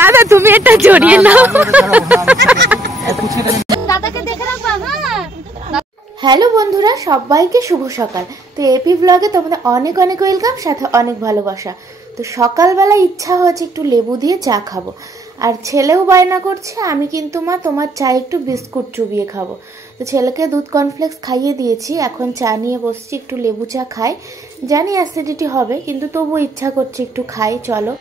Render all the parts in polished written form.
দাদা তুমি এটা জড়িয়ে নাও। হ্যালো বন্ধুরা, সবাইকে শুভ সকাল। তো এপি ব্লগে তোমাদের অনেক অনেক ওয়েলকাম, সাথে অনেক ভালোবাসা। তো সকালবেলা ইচ্ছা হয়েছে একটু লেবু দিয়ে চা খাবো, আর ছেলেও বায়না করছে আমি কিন্তু মা তোমার চায়ে একটু বিস্কুট চুবিয়ে খাবো। তো ছেলেকে দুধ কর্নফ্লেক্স খাইয়ে দিয়েছি, এখন চা নিয়ে বসছি, একটু লেবু চা খাই। জানি অ্যাসিডিটি হবে, কিন্তু তবুও ইচ্ছা করছে একটু খাই, চলো।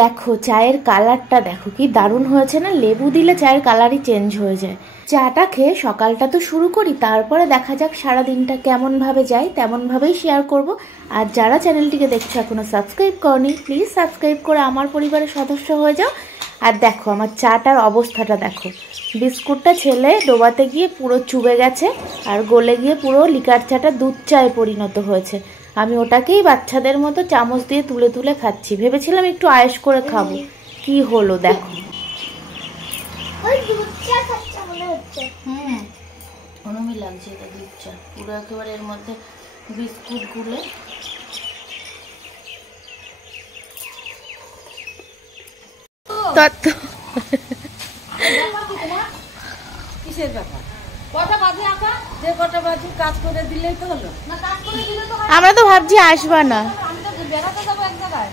দেখো চায়ের কালারটা দেখো কি দারুণ হয়েছে না, লেবু দিলে চায়ের কালারই চেঞ্জ হয়ে যায়। চাটা খেয়ে সকালটা তো শুরু করি, তারপরে দেখা যাক সারা দিনটা কেমন ভাবে যায়, তেমন ভাবেই শেয়ার করব। আর যারা চ্যানেলটিকে দেখছো এখনো সাবস্ক্রাইব করনি, প্লিজ সাবস্ক্রাইব করে আমার পরিবারের সদস্য হয়ে যাও। আর দেখো আমার চাটার অবস্থাটা দেখো, বিস্কুটটা ছেলে ডোবাতে গিয়ে পুরো চুবে গেছে, আর গলে গিয়ে পুরো লিকার চাটা দুধ চায়ে পরিণত হয়েছে। আমি ওটাকেই বাচ্চাদের মতো চামচ দিয়ে তুলে তুলে খাচ্ছি, ভেবেছিলাম একটু আয়েশ করে খাবো, কি হলো দেখো। অনুমি লাগছে এটা দুধ চা, পুরো একেবারে এর মধ্যে বিস্কুট গুলে। কিসের ব্যাপার? কটা বাজে আপা? যে কটা বাজে কাজ করে দিলেই তো হলো না। কাজ করে দিলে তো আমরা তো ভাবছি আসবা না, আমি তো বেড়াতে যাবো এক জায়গায়।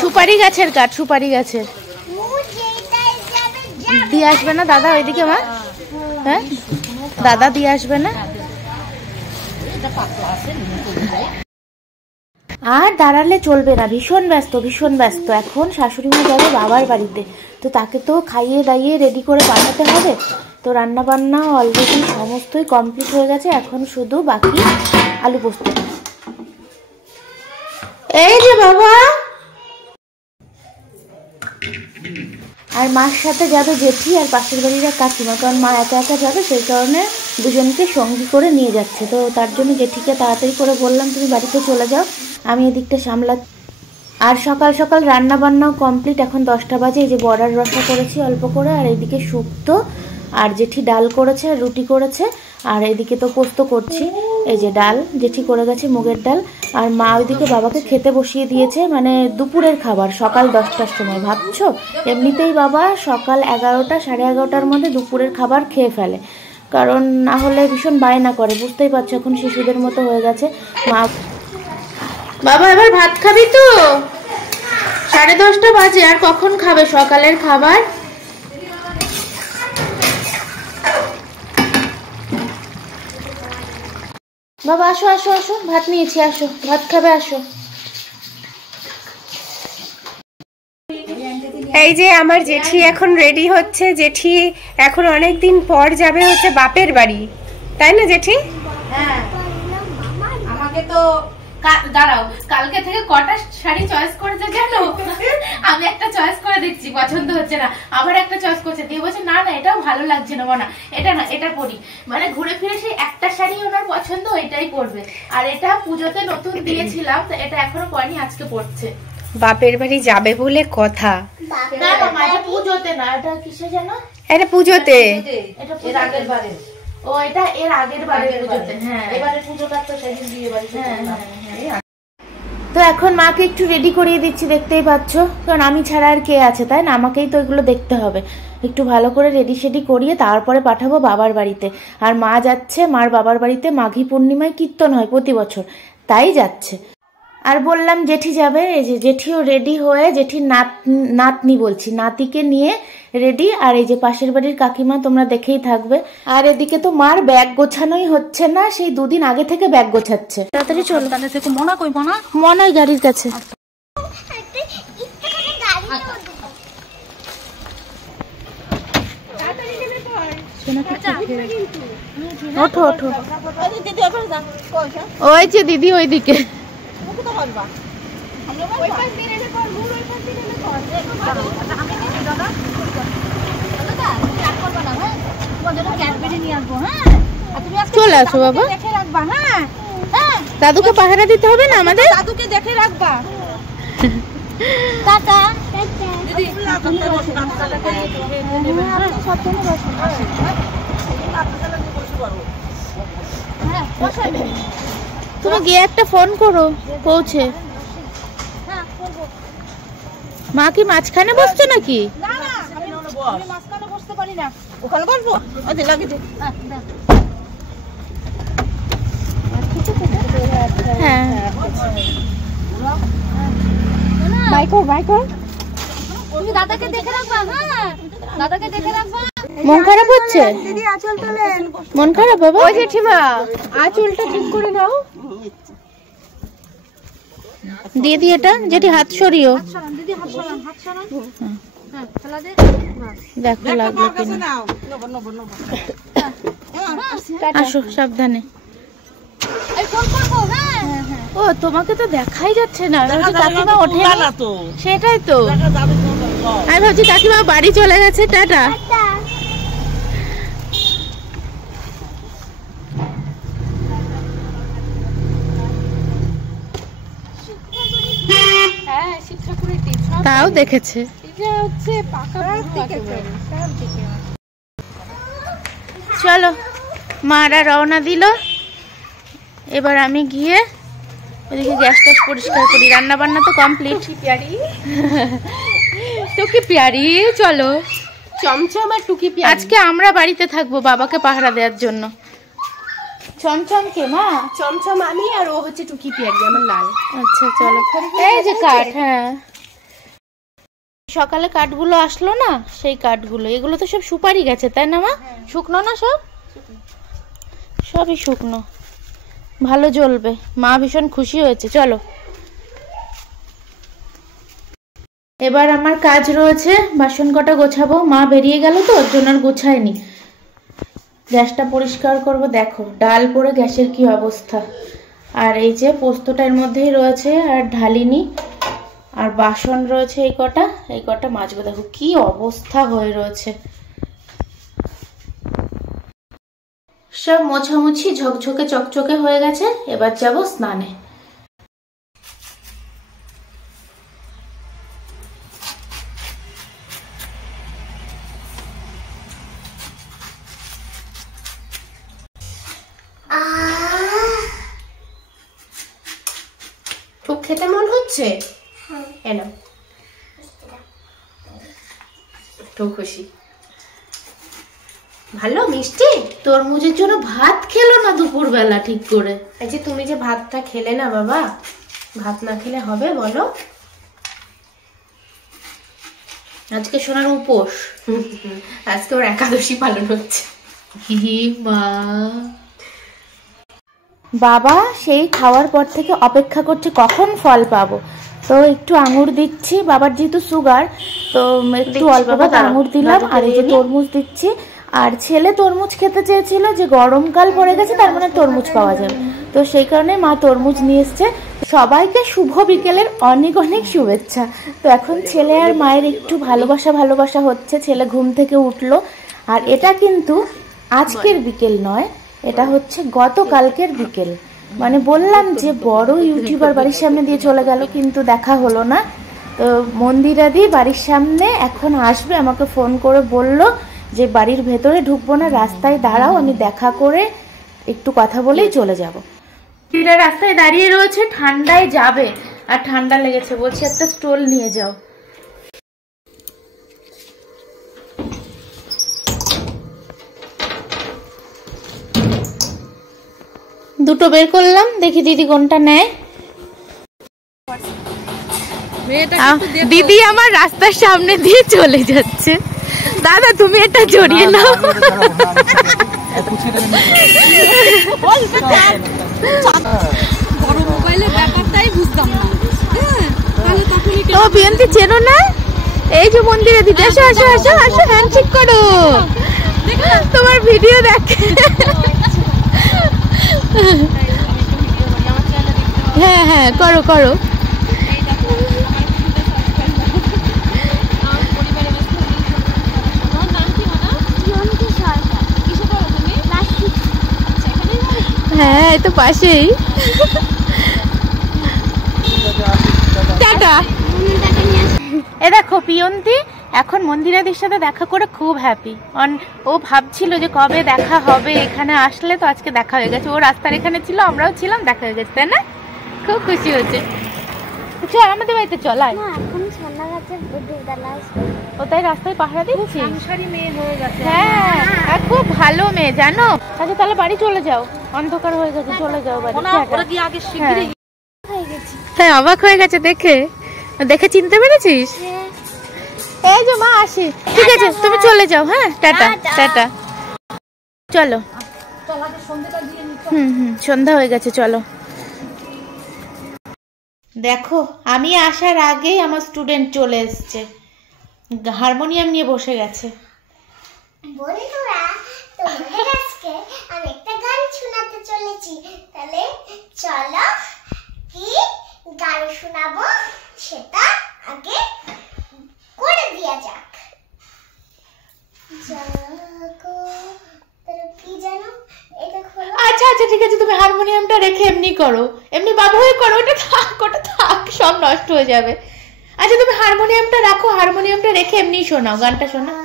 সুপারি গাছের কাঠ, সুপারি গাছের দিয়ে আসবে না দাদা ওইদিকে? মা হ্যাঁ দাদা দিয়ে আসবে না? আর দাঁড়ালে চলবে না, ভীষণ ব্যস্ত ভীষণ ব্যস্ত। এখন শাশুড়ি মা যাবে বাবার বাড়িতে, তো তাকে তো খাইয়ে দাইয়ে রেডি করে পাঠাতে হবে। তো রান্না বান্না অলরেডি সমস্তই কমপ্লিট হয়ে গেছে, এখন শুধু বাকি আলু পোস্ত। এই যে বাবা, আর মার সাথে যাবে জেঠি আর পাশের বাড়ির কাকিমা, কারণ মা একা একা যাবে, সেই কারণে দুজনকে সঙ্গী করে নিয়ে যাচ্ছে। তো তার জন্য জেঠিকে তাড়াতাড়ি করে বললাম তুমি বাড়িতে চলে যাও, আমি এদিকটা সামলাচ্ছি। আর সকাল সকাল রান্না বান্নাও কমপ্লিট, এখন 10টা বাজে। এই যে বড়ার রসা করেছি অল্প করে, আর এইদিকে শুক্তো, আর জেঠি ডাল করেছে আর রুটি করেছে, আর এদিকে তো পোস্ত করছি। এই যে ডাল জেঠি করে গেছে, মুগের ডাল। আর মা ওইদিকে বাবাকে খেতে বসিয়ে দিয়েছে, মানে দুপুরের খাবার সকাল 10টার সময়। ভাবছো এমনিতেই বাবা সকাল 11টা সাড়ে 11টার মধ্যে দুপুরের খাবার খেয়ে ফেলে, কারণ না হলে ভীষণ বায়না করে, বুঝতেই পারছো এখন শিশুদের মতো হয়ে গেছে মা। বাবা এবার ভাত খাবি তো? 10:30 বাজে, আর কখন খাবে সকালের খাবার? বাবা আসো আসো আসো, ভাত নিয়েছি, আসো ভাত খাবে, আসো। এই যে আমার জেঠি এখন রেডি হচ্ছে। জেঠি এখন অনেকদিন পর যাবে হচ্ছে বাপের বাড়ি, তাই না জেঠি? হ্যাঁ আমাকে তো দাঁড়াও, কালকে থেকে কটা শাড়ি চয়েস করেছে জানো? আমি একটা চয়েস করে দেখছি, পছন্দ হচ্ছে না, আবার একটা চয়েস করছে, দিয়ে বলছে না না এটাও ভালো লাগছে না, না এটা না এটা পরি। মানে ঘুরে ফিরে সেই একটা শাড়ি ওনার পছন্দ, এটাই পরবে। আর এটা পুজোতে নতুন দিয়েছিলাম, তো এটা এখনো পরেনি, আজকে পরছে। বাপের বাড়ি যাবে বলে কথা। না না মা, এটা পুজোতে না, এটা কিসে জানো? এটা পুজোতে, এটা এর আগের বারে। ও এটা এর আগের বারে পুজোতে। হ্যাঁ এবারে পুজোটা তো সেদিন বিয়ে বাড়ি। হ্যাঁ তো এখন মাকে একটু রেডি করিয়ে দিচ্ছি, দেখতেই পাচ্ছ, কারণ আমি ছাড়া আর কে আছে, তাই না? আমাকেই তো এগুলো দেখতে হবে। একটু ভালো করে রেডি সেডি করিয়ে তারপরে পাঠাবো বাবার বাড়িতে। আর মা যাচ্ছে, মার বাবার বাড়িতে মাঘী পূর্ণিমায় কীর্তন হয় প্রতি বছর, তাই যাচ্ছে। আর বললাম জেঠি যাবে, এই যে জেঠিও রেডি হয়ে, জেঠির নাতনি বলছি, নাতিকে নিয়ে রেডি। আর এই যে পাশের বাড়ির কাকিমা, তোমরা দেখেই থাকবে। আর এদিকে তো মার ব্যাগ গোছানোই হচ্ছে না, সেই 2 দিন আগে থেকে ব্যাগ গোছাচ্ছে। তাড়াতাড়ি চলো। মনা কই? মনাই গাড়ির কাছে। ওঠো ওঠো, ওই যে দিদি ওইদিকে। চলে আসো বাবা, দাদুকে পাহারা দিতে হবে না আমাদের? দাদুকে দেখে রাখবা। টাটা দিদি তুমি গিয়ে একটা ফোন করো পৌঁছে। মা কি মাঝখানে বসছো নাকি? মাঝখানে বসতে পারি না, ওখানে বসবো। হ্যাঁ তুমি দাদাকে দেখে রাখবা। হ্যাঁ দাদাকে দেখে রাখবা। মন খারাপ হচ্ছে? মন খারাপ বাবা? ওই জেঠিমা আঁচলটা ঠিক করে নাও। দিয়ে দিয়ে এটা যেটি হাত সরিও। দিদি হাত সরান, হাত সরান। হ্যাঁ ফেলা দে। দেখো লাগলো কিনা। আসো সাবধানে। এই ফোন করবো। হ্যাঁ ও তোমাকে তো দেখাই যাচ্ছে না, কাকিমা ওঠে না তো। সেটাই তো আমি ভাবছি কাকিমা বাড়ি চলে গেছে। টাটা। হ্যাঁ শিব ঠাকুরের টিপ তাও দেখেছে। এটা হচ্ছে পাকা চলো মারা রওনা দিল। এবার আমি গিয়ে ওদিকে গ্যাস ট্যাস পরিষ্কার করি। রান্না বান্না তো কমপ্লিট। টুকি পিয়ারি চলো। চমচম আর টুকি পিয়ারি আজকে আমরা বাড়িতে থাকবো বাবাকে পাহারা দেওয়ার জন্য। চমচম কে মা? চমচম আমি, আর ও হচ্ছে টুকি পিয়ারি আমার লাল। আচ্ছা চলো। এই যে কাঠ। হ্যাঁ সকালে কাঠগুলো আসলো না, সেই কাঠগুলো। এগুলো তো সব সুপারি গেছে তাই না মা? শুকনো না সব? সবই শুকনো, ভালো জ্বলবে। মা ভীষণ খুশি হয়েছে। চলো এবার আমার কাজ রয়েছে, বাসন কটা গোছাবো। মা বেরিয়ে গেল তো ওর জন্য আর গোছায়নি। গ্যাসটা পরিষ্কার করব। দেখো ডাল পড়ে গ্যাসের কি অবস্থা। আর এই যে পোস্তটা এর মধ্যেই রয়েছে আর ঢালিনি। আর বাসন রয়েছে এই কটা মাজবো। দেখো কি অবস্থা হয়ে রয়েছে। সব মোছামুছি ঝকঝকে চকচকে হয়ে গেছে। এবার যাব স্নানে। খুব খেতে মন হচ্ছে। এলাম তো খুশি। ভালো মিষ্টি। তরমুজের জন্য ভাত খেলো না দুপুরবেলা ঠিক করে। এই যে তুমি যে ভাতটা খেলে না বাবা, ভাত না খেলে হবে বলো? আজকে সোনার উপোস। আজকে ওর একাদশী পালন হচ্ছে। মা বাবা সেই খাওয়ার পর থেকে অপেক্ষা করছে কখন ফল পাবো। তো একটু আঙুর দিচ্ছি, বাবার যেহেতু সুগার তো একটু অল্প আঙুর দিলাম। আর এই যে তরমুজ দিচ্ছি। আর ছেলে তরমুজ খেতে চেয়েছিল, যে গরমকাল পড়ে গেছে তার মানে তরমুজ পাওয়া যাবে, তো সেই কারণে মা তরমুজ নিয়ে এসছে। সবাইকে শুভ বিকেলের অনেক অনেক শুভেচ্ছা। তো এখন ছেলে আর মায়ের একটু ভালোবাসা হচ্ছে। ছেলে ঘুম থেকে উঠলো। আর এটা কিন্তু আজকের বিকেল নয়, এটা হচ্ছে গতকালকের বিকেল। মানে বললাম যে বড় ইউটিউবার বাড়ির সামনে দিয়ে চলে গেল, কিন্তু দেখা হলো না। তো মন্দিরাদি বাড়ির সামনে এখন আসবে, আমাকে ফোন করে বলল যে বাড়ির ভেতরে ঢুকবো না, রাস্তায় দাঁড়াও, আমি দেখা করে একটু কথা বলেই চলে যাব। এরা রাস্তায় দাঁড়িয়ে রয়েছে, ঠান্ডায় যাবে আর ঠান্ডা লেগেছে, বলছি একটা স্টোল নিয়ে যাও। দুটো বের করলাম, দেখি দিদি কোনটা নেয়। দিদি আমার রাস্তার সামনে দিয়ে চলে যাচ্ছে। দাদা তুমি এটা জড়িয়ে নাও। ও বিয়ন্তি চেনো না? এই যে মন্দিরে দিদি, আসো আসো আসো আসো, হ্যান্ডশেক করো, তোমার ভিডিও দেখে। হ্যাঁ হ্যাঁ করো করো। হ্যাঁ এই তো পাশেই। টাটা। এ দেখো পিয়ন্তি এখন মন্দিরাদির সাথে দেখা করে খুব হ্যাপি। ও ভাবছিল যে কবে দেখা হবে, এখানে আসলে তো আজকে দেখা হয়ে গেছে। ও রাস্তার এখানে ছিল, আমরাও ছিলাম, দেখা হয়ে গেছে, তাই না? খুব খুশি হচ্ছে। চল আমাদের বাড়িতে চল। ও তাই রাস্তায় পাহারা দিচ্ছি। হ্যাঁ, খুব ভালো মেয়ে জানো। আচ্ছা তাহলে বাড়ি চলে যাও, অন্ধকার হয়ে গেছে, চলে যাও বাড়ি। হ্যাঁ অবাক হয়ে গেছে দেখে। দেখে চিনতে পেরেছিস? এই যে মা আসি। ঠিক আছে তুমি চলে যাও। হ্যাঁ টাটা টাটা। চলো সন্ধ্যা হয়ে গেছে, চলো। দেখো আমি আসার আগেই আমার স্টুডেন্ট চলে এসছে, হারমোনিয়াম নিয়ে বসে গেছে। বন্ধুরা তোমাদের আজকে আমি একটা গান শোনাতে চলেছি, তাহলে চলো কি গান শোনাবো সেটা আগে করে দেওয়া যাক। কি জানো এটা খোলো। আচ্ছা আচ্ছা ঠিক আছে, তুমি হারমোনিয়ামটা রেখে এমনি করো, এমনি বাবু হয়ে করো। ওটা থাক সব নষ্ট হয়ে যাবে। আচ্ছা তুমি হারমোনিয়ামটা রাখো, হারমোনিয়ামটা রেখে এমনি শোনাও, গানটা শোনাও।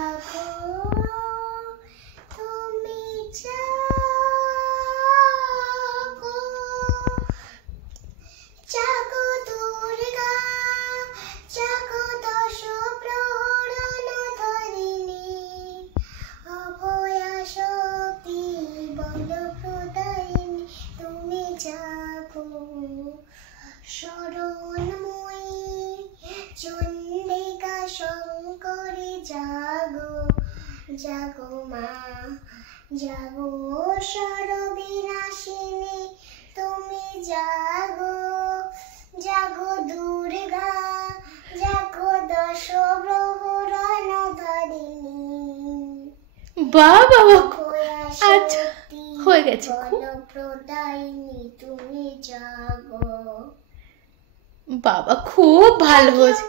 চন্ডিকা শঙ্করী জাগো জাগো মা জাগো, সর্ববিনাশিনী তুমি জাগো জাগো, দুর্গা জাগো, দশ প্রহরণ ধারিণী। বাবা আচ্ছা হয়ে গেছে। প্রদায়িনী তুমি জাগো। বাবা খুব ভালো হয়েছে,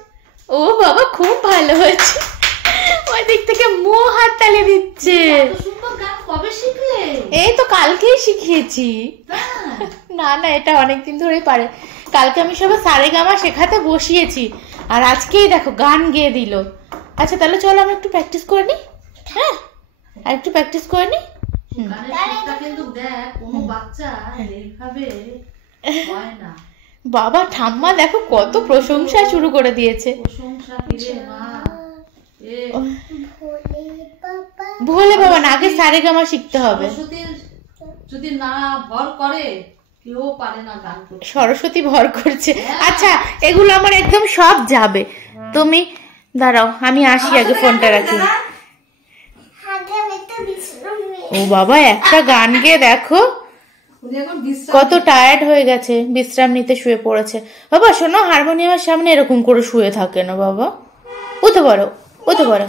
ও বাবা খুব ভালো হয়েছে। ওই দিক থেকে মুখ হাত তালে দিচ্ছে। কবে শিখলে? এই তো কালকেই শিখিয়েছি। না না এটা অনেকদিন ধরেই পারে। কালকে আমি সবাই সারেগামা শেখাতে বসিয়েছি, আর আজকেই দেখো গান গেয়ে দিল। আচ্ছা তাহলে চলো আমরা একটু প্র্যাকটিস করে নিই। হ্যাঁ আর একটু প্র্যাকটিস করে নিই। কিন্তু দেখ কোনো বাচ্চা এইভাবে হয় না। বাবা ঠাম্মা দেখো কত প্রশংসা শুরু করে দিয়েছে। প্রশংসা কিরে মা। ভোলে বাবা না, আগে সারেগামা শিখতে হবে। যদি না ভর করে কেউ পারে না গান করতে। সরস্বতী ভর করছে। আচ্ছা এগুলো আমার একদম সব যাবে। তুমি দাঁড়াও আমি আসি, আগে ফোনটা রাখি। ও বাবা একটা গান গেয়ে দেখো কত টায়ার্ড হয়ে গেছে, বিশ্রাম নিতে শুয়ে পড়েছে। বাবা শোনো, হারমোনিয়ামের সামনে এরকম করে শুয়ে থাকে না বাবা, উঠে পড়ো উঠে পড়ো।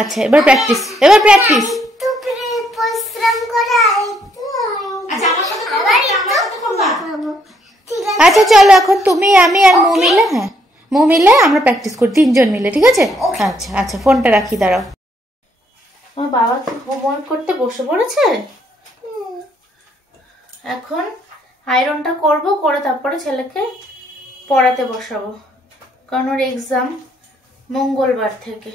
আচ্ছা এবার প্র্যাকটিস, এবার প্র্যাকটিস। আচ্ছা চলো এখন তুমি আমি আর মু মিলে, হ্যাঁ মু মিলে আমরা প্র্যাকটিস করি, তিনজন মিলে, ঠিক আছে? আচ্ছা আচ্ছা ফোনটা রাখি, দাঁড়াও। আমার বাবা কি হোমওয়ার্ক করতে বসে পড়েছে। এখন আয়রনটা করব, করে তারপরে ছেলেকে পড়াতে বসাবো, কারণ ওর এক্সাম মঙ্গলবার থেকে।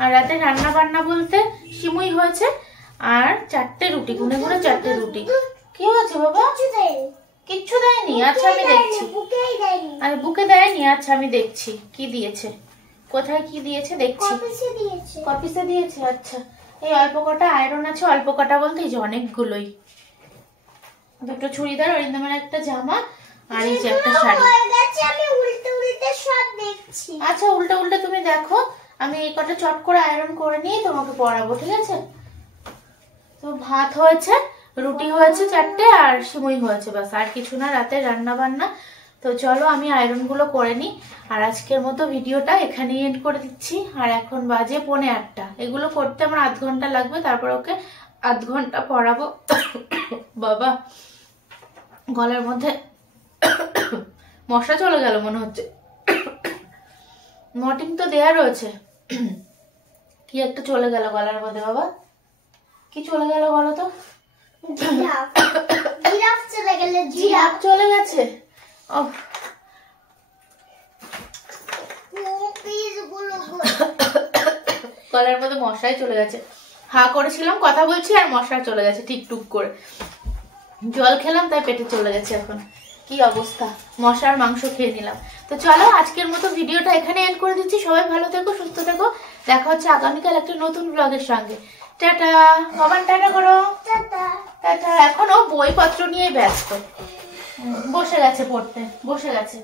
আর রাতে রান্না বান্না বলতে সিমুই হয়েছে আর 4টে রুটি, গুনে গুনে 4টে রুটি। কি হয়েছে বাবা? কিচ্ছু দেয়নি? আচ্ছা আমি দেখছি। আর বুকে দেয়নি? আচ্ছা আমি দেখছি কি দিয়েছে, কোথায় কি দিয়েছে দেখছি। কপিসে দিয়েছে। আচ্ছা এই অল্প কটা আয়রন আছে, অল্প কটা বলতে এই যে অনেকগুলোই। দুটো চুড়িদার, অরিন্দমের একটা জামা, আর এই যে একটা শাড়ি। আচ্ছা উল্টা উল্টা তুমি দেখো, আমি এই কটা চট করে আয়রন করে নিয়ে তোমাকে পরাবো, ঠিক আছে? তো ভাত হয়েছে, রুটি হয়েছে 4টে, আর সিমুই হয়েছে, বাস আর কিছু না রাতে রান্না বান্না। তো চলো আমি আয়রন গুলো করে নিই, আর আজকের মতো ভিডিওটা এখানেই এন্ড করে দিচ্ছি। আর এখন বাজে 7:45। এগুলো করতে আমার আধ ঘন্টা লাগবে, তারপর ওকে আধ ঘন্টা পড়াবো। বাবা গলার মধ্যে মশা চলে গেল মনে হচ্ছে। মর্টিন তো দেয়া রয়েছে, কি একটা চলে গেল গলার মধ্যে। বাবা কি চলে গেল বলো তো? জিরাফ চলে গেছে। পিসগুলো গলার মধ্যে মশাই চলে গেছে। হা করেছিলাম, কথা বলছি আর মশা চলে গেছে ঠিক টুক করে। জল খেলাম তাই পেটে চলে গেছে। এখন কি অবস্থা, মশার মাংস খেয়ে নিলাম। তো চলো আজকের মতো ভিডিওটা এখানে এন্ড করে দিচ্ছি। সবাই ভালো থেকো, সুস্থ থেকো। দেখা হচ্ছে আগামীকাল একটা নতুন ব্লগের সঙ্গে। টাটা বাবান, টাটা করো। টাটা। এখনো বইপত্র নিয়ে ব্যস্ত, বসে গেছে পড়তে, বসে গেছে।